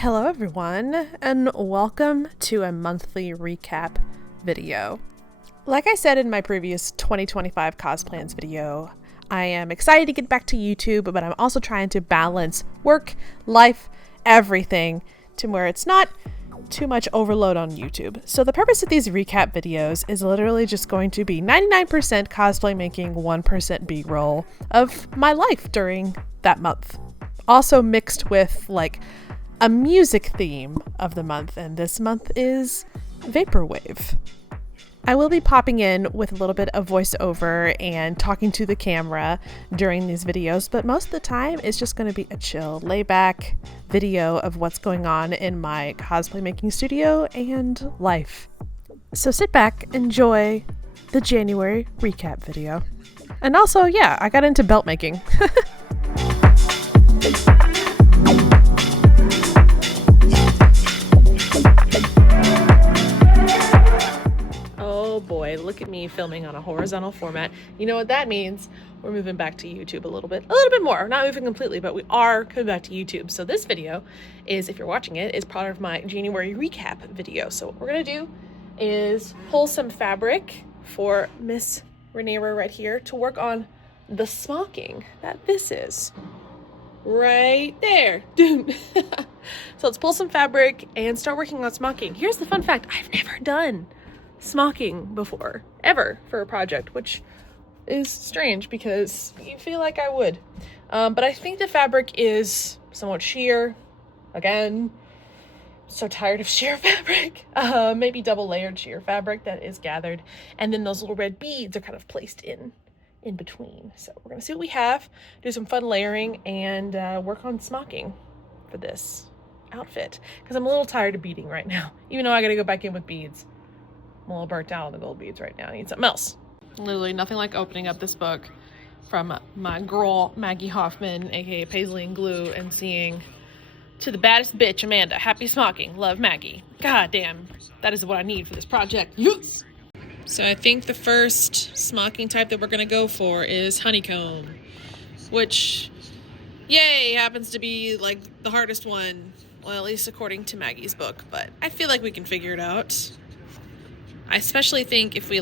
Hello everyone, and welcome to a monthly recap video. Like I said in my previous 2025 cosplans video, I am excited to get back to YouTube, but I'm also trying to balance work, life, everything to where it's not too much overload on YouTube. So the purpose of these recap videos is literally just going to be 99% cosplay making, 1% B-roll of my life during that month. Also mixed with like a music theme of the month, and this month is Vaporwave. I will be popping in with a little bit of voiceover and talking to the camera during these videos, but most of the time it's just going to be a chill, layback video of what's going on in my cosplay making studio and life. So sit back, enjoy the January recap video. And also, yeah, I got into belt making. Oh boy, look at me filming on a horizontal format. You know what that means? We're moving back to YouTube a little bit more. We're not moving completely, but we are coming back to YouTube. So this video is, if you're watching it, is part of my January recap video. So what we're gonna do is pull some fabric for Miss Renera right here to work on the smocking that this is. Right there. Dude. So let's pull some fabric and start working on smocking. Here's the fun fact. I've never done smocking before, ever, for a project, which is strange because you feel like I would. But I think the fabric is somewhat sheer. Again, so tired of sheer fabric. Maybe double layered sheer fabric that is gathered. And then those little red beads are kind of placed in between. So we're gonna see what we have, do some fun layering, and work on smocking for this outfit. Because I'm a little tired of beading right now, even though I gotta go back in with beads. I'm a little burnt out on the gold beads right now. I need something else. Literally nothing like opening up this book from my girl, Maggie Hoffman, aka Paisley and Glue, and seeing "To the baddest bitch, Amanda. Happy smocking. Love, Maggie." God damn, that is what I need for this project. Yes! So I think the first smocking type that we're gonna go for is honeycomb, which, yay, happens to be like the hardest one. Well, at least according to Maggie's book, but I feel like we can figure it out. I especially think if we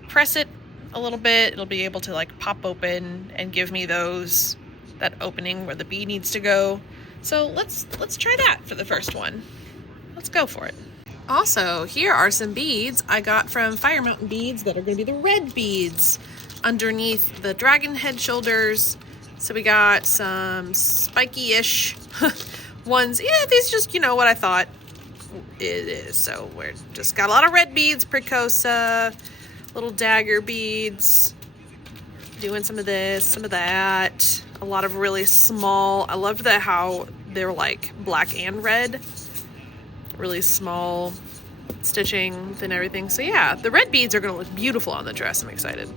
press it a little bit, it'll be able to like pop open and give me that opening where the bead needs to go. So let's try that for the first one. Let's go for it. Also, here are some beads I got from Fire Mountain Beads that are going to be the red beads underneath the dragon head shoulders. So we got some spiky-ish ones. Yeah, these just, what I thought it is. So we're just got a lot of red beads, precosa, little dagger beads, doing some of this, some of that, a lot of really small. I love how they're like black and red, really small stitching and everything. So yeah, the red beads are gonna look beautiful on the dress. I'm excited.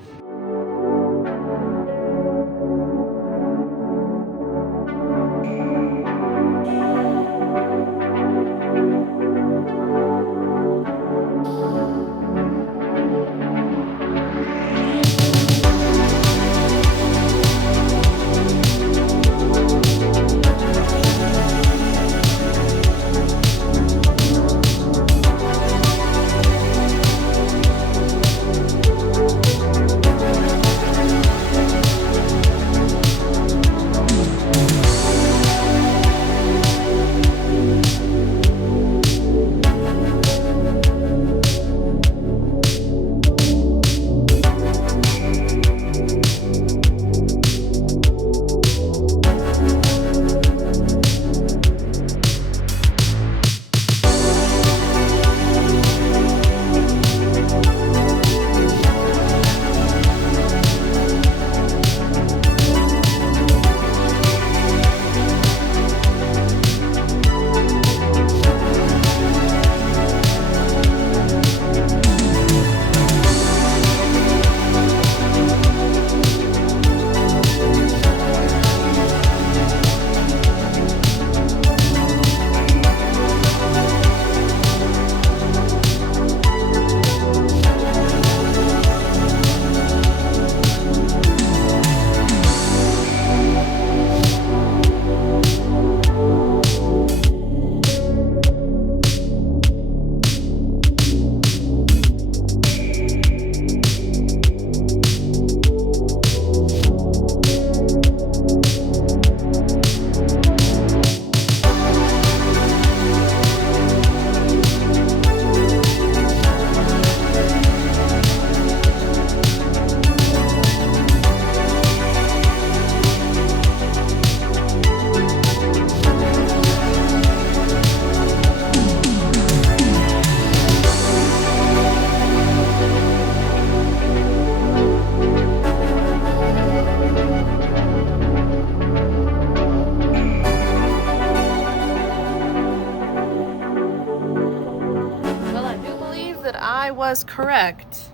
I was correct.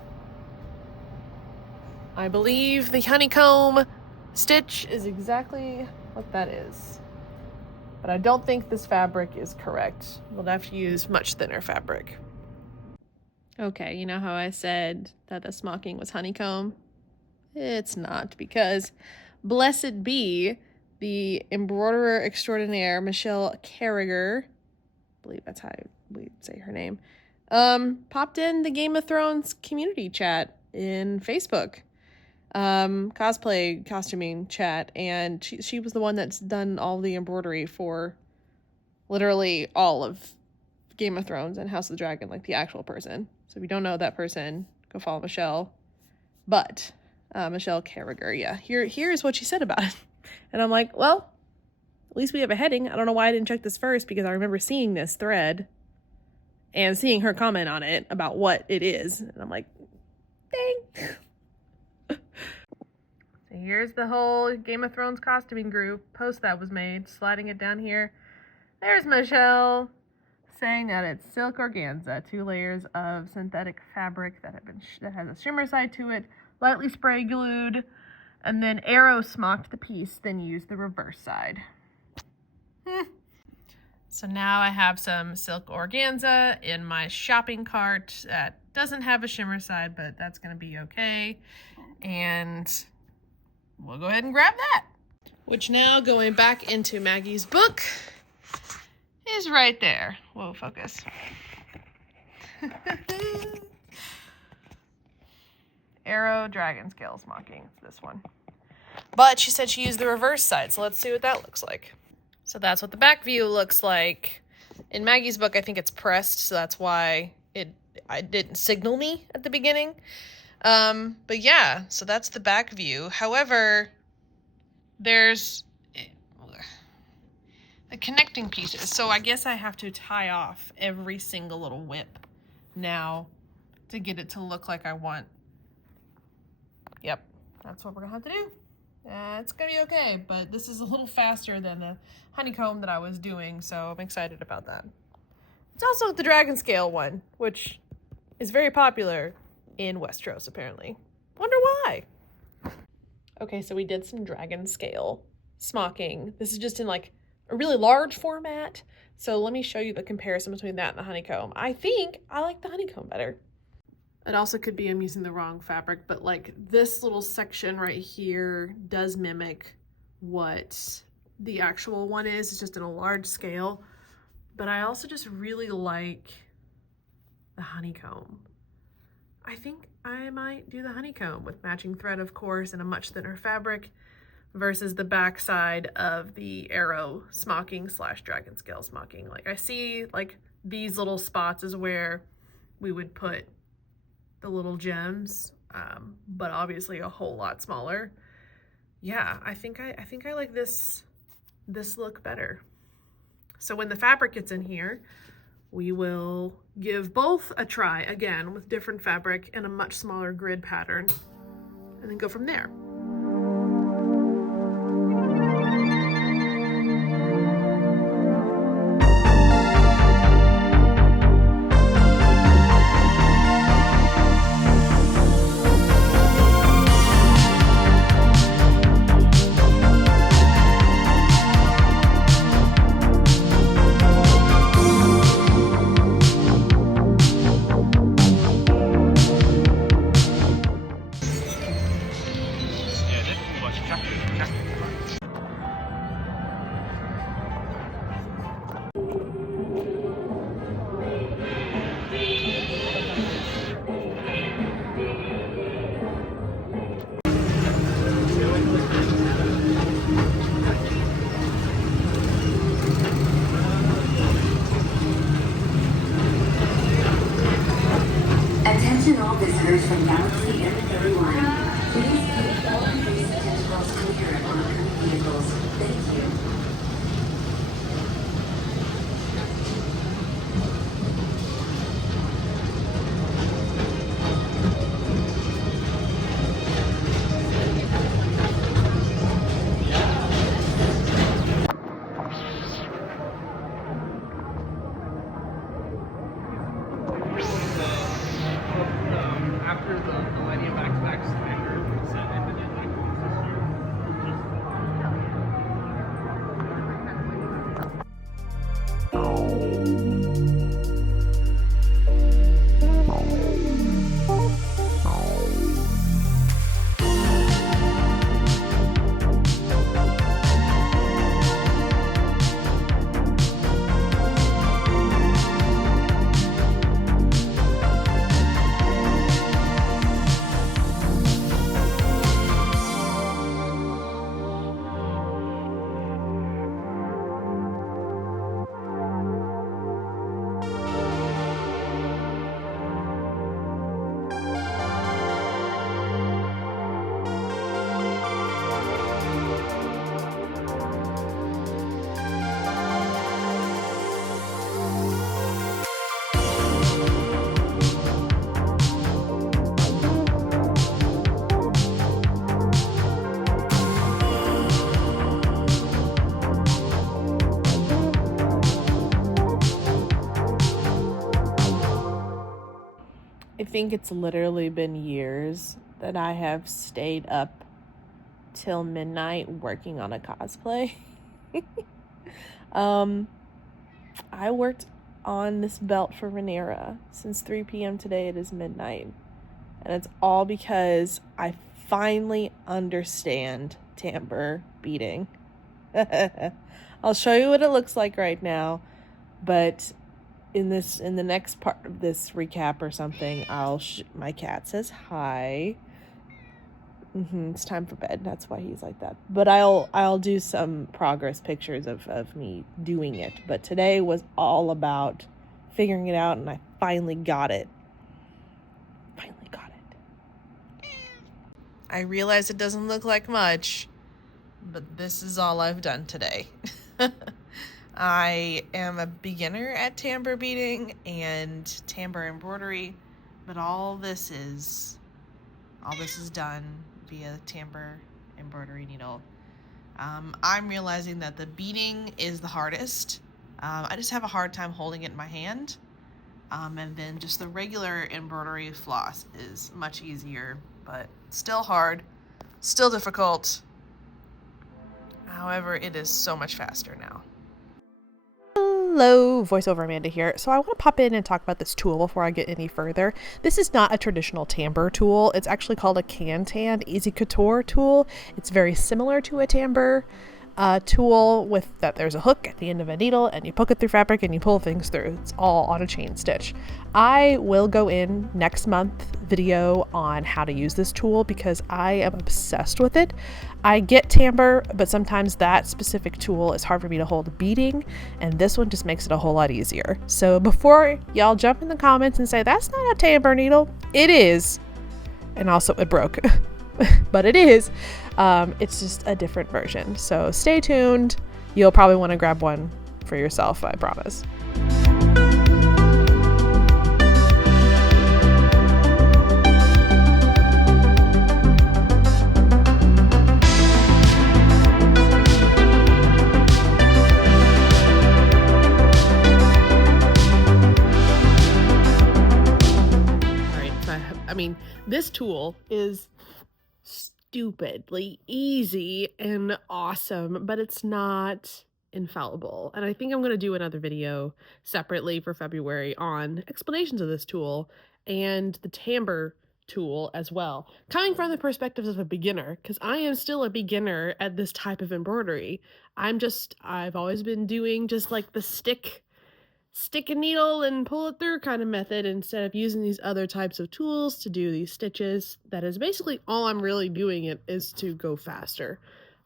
I believe the honeycomb stitch is exactly what that is. But I don't think this fabric is correct. We'll have to use much thinner fabric. Okay, you know how I said that the smocking was honeycomb? It's not, because blessed be the embroiderer extraordinaire Michelle Carragher, I believe that's how we say her name, popped in the Game of Thrones community chat in Facebook, cosplay costuming chat, and she was the one that's done all the embroidery for literally all of Game of Thrones and House of the Dragon, like the actual person. So if you don't know that person, go follow Michelle. But Michelle Carragher, yeah, here's what she said about it. And I'm like, well, at least we have a heading. I don't know why I didn't check this first, because I remember seeing this thread and seeing her comment on it about what it is. And I'm like, dang. So here's the whole Game of Thrones costuming group post that was made. Sliding it down here. There's Michelle saying that it's silk organza, 2 layers of synthetic fabric that has a shimmer side to it, lightly spray glued, and then arrow smocked the piece, then used the reverse side. So now I have some silk organza in my shopping cart that doesn't have a shimmer side, but that's going to be okay. And we'll go ahead and grab that. Which now, going back into Maggie's book, is right there. Whoa, focus. Arrow dragon scale smocking, this one. But she said she used the reverse side, so let's see what that looks like. So that's what the back view looks like. In Maggie's book, I think it's pressed, so that's why it didn't signal me at the beginning. But yeah, so that's the back view. However, there's the connecting pieces. So I guess I have to tie off every single little whip now to get it to look like I want. Yep, that's what we're gonna have to do. It's gonna be okay, but this is a little faster than the honeycomb that I was doing, so I'm excited about that. It's also the dragon scale one, which is very popular in Westeros, apparently. Wonder why. Okay, so we did some dragon scale smocking. This is just in like a really large format, so let me show you the comparison between that and the honeycomb. I think I like the honeycomb better. It also could be I'm using the wrong fabric, but like this little section right here does mimic what the actual one is. It's just in a large scale. But I also just really like the honeycomb. I think I might do the honeycomb with matching thread, of course, and a much thinner fabric versus the back side of the arrow smocking / dragon scale smocking. Like I see like these little spots is where we would put the little gems, but obviously a whole lot smaller. Yeah, I think I like this look better. So when the fabric gets in here, we will give both a try again with different fabric and a much smaller grid pattern, and then go from there. after the Millennium back-to-back standard set ended in like I think it's literally been years that I have stayed up till midnight working on a cosplay. I worked on this belt for Rhaenyra since 3 p.m. today. It is midnight. And it's all because I finally understand timbre beading. I'll show you what it looks like right now, but in the next part of this recap or something, my cat says hi. It's time for bed. That's why he's like that. But I'll do some progress pictures of me doing it. But today was all about figuring it out, and I finally got it. I realize it doesn't look like much, but this is all I've done today. I am a beginner at timbre beading and timbre embroidery, but all this is done via timbre embroidery needle. I'm realizing that the beading is the hardest. I just have a hard time holding it in my hand. And then just the regular embroidery floss is much easier, but still hard, still difficult. However, it is so much faster now. Hello, voiceover Amanda here. So I want to pop in and talk about this tool before I get any further. This is not a traditional timbre tool. It's actually called a Can-Tan Easy Couture tool. It's very similar to a timbre tool with that there's a hook at the end of a needle and you poke it through fabric and you pull things through. It's all on a chain stitch. I will go in next month video on how to use this tool because I am obsessed with it. I get timbre, but sometimes that specific tool is hard for me to hold beading, and this one just makes it a whole lot easier. So before y'all jump in the comments and say that's not a timbre needle, it is. And also it broke. But it is. It's just a different version. So stay tuned. You'll probably want to grab one for yourself, I promise. All right. I mean, this tool is stupidly easy and awesome, but it's not infallible. And I think I'm going to do another video separately for February on explanations of this tool and the timbre tool as well, coming from the perspectives of a beginner, because I am still a beginner at this type of embroidery. I've always been doing just like the stick a needle and pull it through kind of method instead of using these other types of tools to do these stitches. That is basically all I'm really doing it is to go faster.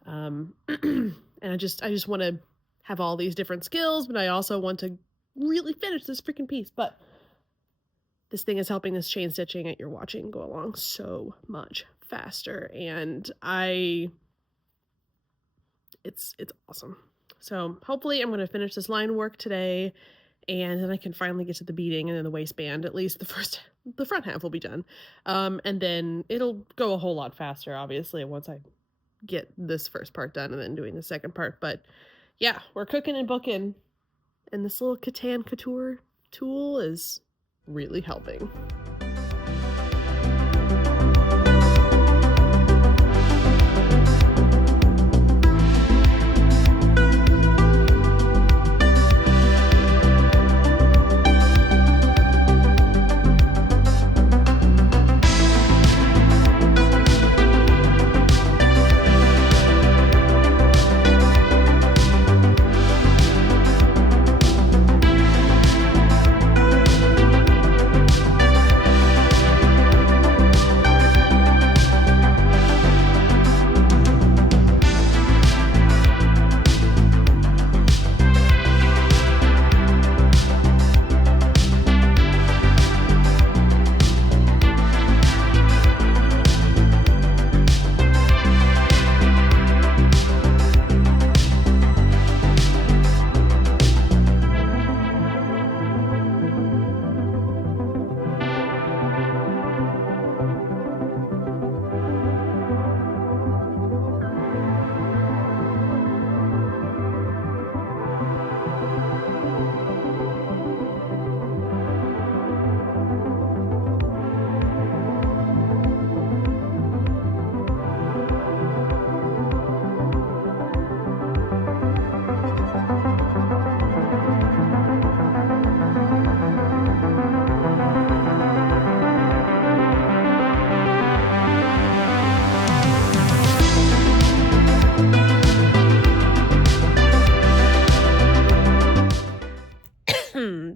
And I just want to have all these different skills, but I also want to really finish this freaking piece. But this thing is helping this chain stitching that you're watching go along so much faster, and it's awesome. So hopefully I'm going to finish this line work today, and then I can finally get to the beading and then the waistband. At least the front half will be done. And then it'll go a whole lot faster, obviously, once I get this first part done and then doing the second part. But yeah, we're cooking and booking, and this little Can-Tan Couture tool is really helping.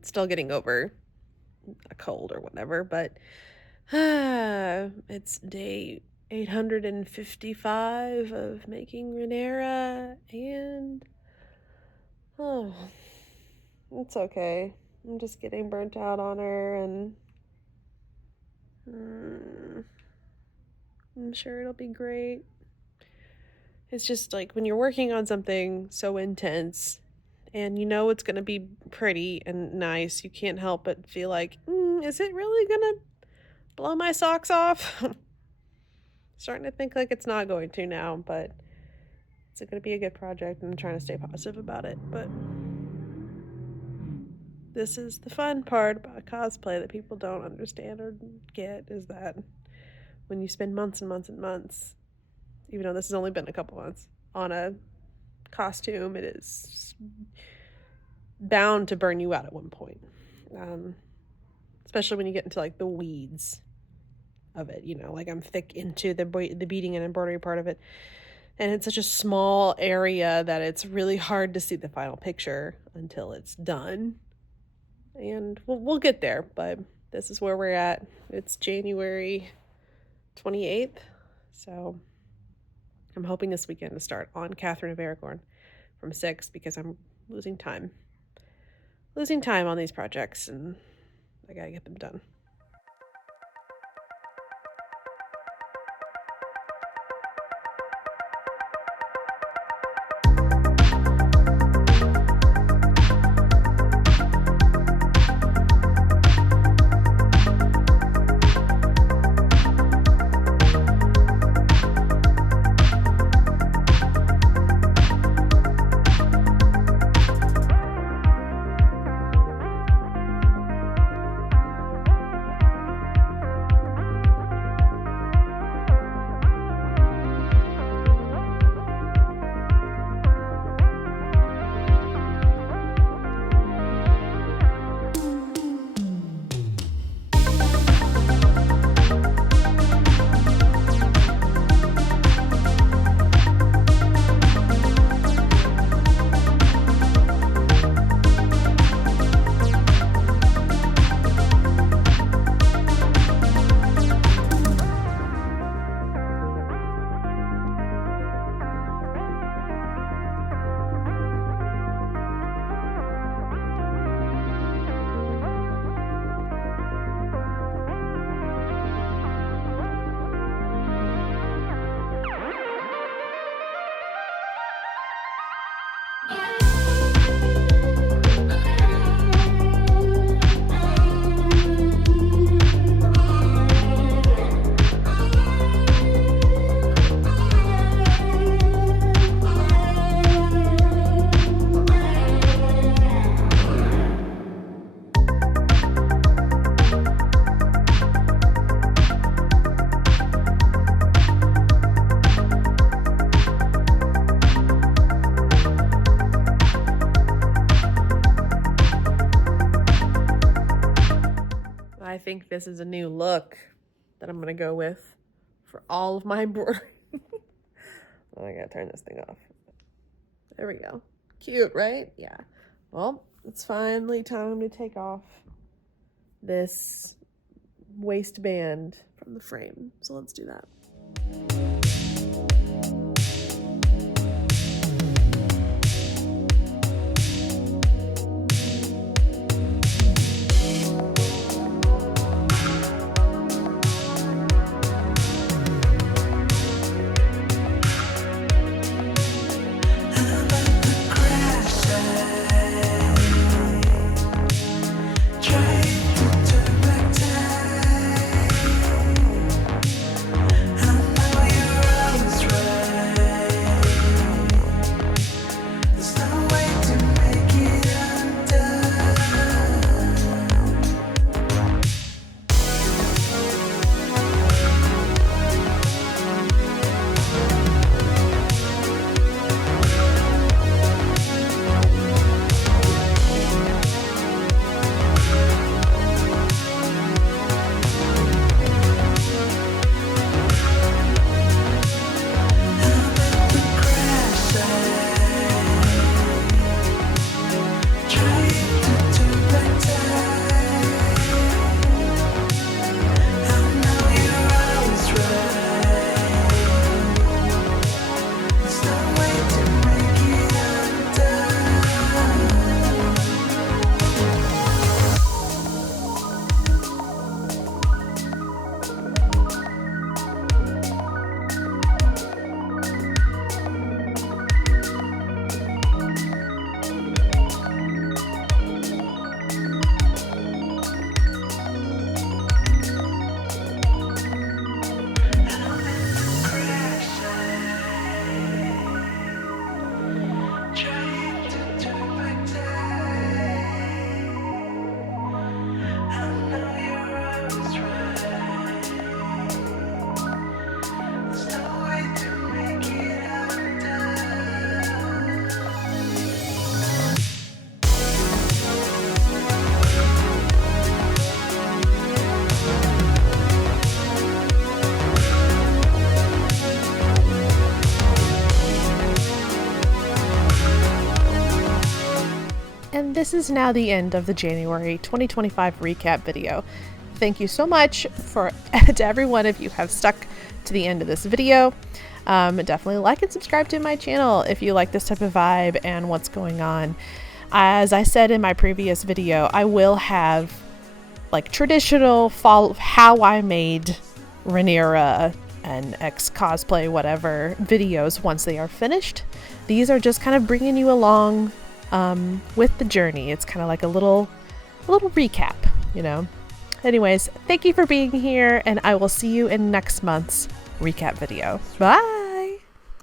still getting over a cold or whatever, but it's day 855 of making Renera, and oh, it's okay. I'm just getting burnt out on her, and I'm sure it'll be great. It's just like when you're working on something so intense and you know it's going to be pretty and nice, you can't help but feel like, is it really going to blow my socks off? Starting to think like it's not going to now, but it's going to be a good project, and I'm trying to stay positive about it. But this is the fun part about cosplay that people don't understand or get, is that when you spend months and months and months, even though this has only been a couple months, on a costume, it is bound to burn you out at one point. Especially when you get into like the weeds of it, you know, like I'm thick into the beading and embroidery part of it, and it's such a small area that it's really hard to see the final picture until it's done. And we'll get there, but this is where we're at. It's January 28th, so I'm hoping this weekend to start on Catherine of Aragorn from 6, because I'm losing time on these projects, and I gotta get them done. I think this is a new look that I'm gonna go with for all of my embroidery. Oh, I gotta turn this thing off. There we go. Cute, right? Yeah. Well, it's finally time to take off this waistband from the frame. So let's do that. this is now the end of the January 2025 recap video. Thank you so much to every one of you who have stuck to the end of this video. Definitely like and subscribe to my channel if you like this type of vibe and what's going on. As I said in my previous video, I will have like traditional how I made Rhaenyra and X cosplay whatever videos once they are finished. These are just kind of bringing you along with the journey. It's kind of like a little recap, you know. Anyways, thank you for being here, and I will see you in next month's recap video. Bye!